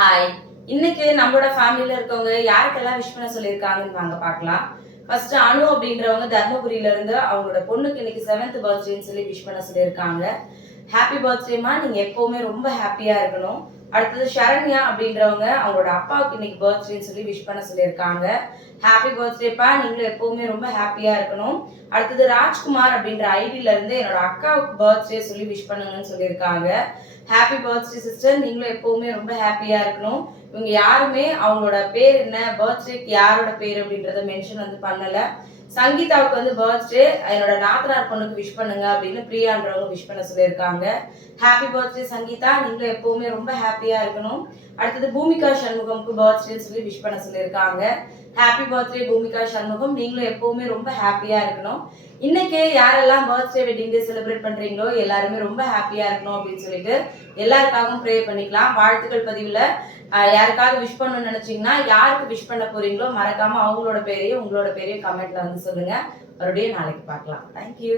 Hi. இன்னைக்கு நம்மளோட ஃபேமிலில இருக்கவங்க யாருக்கெல்லாம் விஷ் பண்ண சொல்லியிருக்காங்கன்னு வாங்க பார்க்கலாம். ஃபர்ஸ்ட் அனு அப்படின்றவங்க தர்மபுரியில இருந்து அவங்களோட பொண்ணுக்கு இன்னைக்கு 7th பர்த்டேன்னு சொல்லி விஷ் பண்ண சொல்லியிருக்காங்க. ஹாப்பி பர்த்டேமா, நீங்க எப்பவுமே ரொம்ப ஹாப்பியா இருக்கணும். அடுத்தது ஷரண்யா அப்படின்றவங்க அவங்களோட அப்பாவுக்கு இன்னைக்கு பர்த்டேன்னு சொல்லி விஷ் பண்ண சொல்லியிருக்காங்க. ஹாப்பி பர்த்டேப்பா, நீங்களும் எப்பவுமே ரொம்ப ஹாப்பியா இருக்கணும். அடுத்தது ராஜ்குமார் அப்படின்ற ஐடியில இருந்து என்னோட அக்காவுக்கு பர்த்டே சொல்லி விஷ் பண்ணுங்கன்னு சொல்லியிருக்காங்க. ஹாப்பி பர்த்டே சிஸ்டர், நீங்களும் எப்பவுமே ரொம்ப ஹாப்பியா இருக்கணும். இவங்க யாருமே அவங்களோட பேர் என்ன, பர்த்டேக்கு யாரோட பேர் அப்படின்றத மென்ஷன் பண்ணல. சங்கீதாவுக்கு பர்த்டே என்னோட நாத்தனார் பொண்ணுக்கு விஷ் பண்ணுங்க அப்படின்னு பிரியான்றவங்க விஷ் பண்ண சொல்லியிருக்காங்க. ஹாப்பி பர்த்டே சங்கீதா, நீங்களும் எப்பவுமே ரொம்ப ஹாப்பியா இருக்கணும். அடுத்தது பூமிகா சண்முகம்க்கு பர்த்டேன்னு சொல்லி விஷ் பண்ண சொல்லியிருக்காங்க. ஹாப்பி பர்த்டே பூமிகா சண்முகம், நீங்களும் எப்பவுமே ரொம்ப ஹாப்பியா இருக்கணும். இன்னைக்கு யாரெல்லாம் பர்த்டே வெட்டிங் டே செலிப்ரேட் பண்றீங்களோ எல்லாருமே ரொம்ப ஹாப்பியா இருக்கணும் அப்படின்னு சொல்லிட்டு எல்லாருக்காகவும் ப்ரே பண்ணிக்கலாம். வாழ்த்துக்கள் பதிவுல யாருக்காவது விஷ் பண்ணணும்னு நினைச்சீங்கன்னா யாருக்கு விஷ் பண்ண போறீங்களோ மறக்காம அவங்களோட பேரையும் உங்களோட பேரையும் கமெண்ட்ல சொல்லுங்க. மறுபடியும் நாளைக்கு பார்க்கலாம். தேங்க்யூ.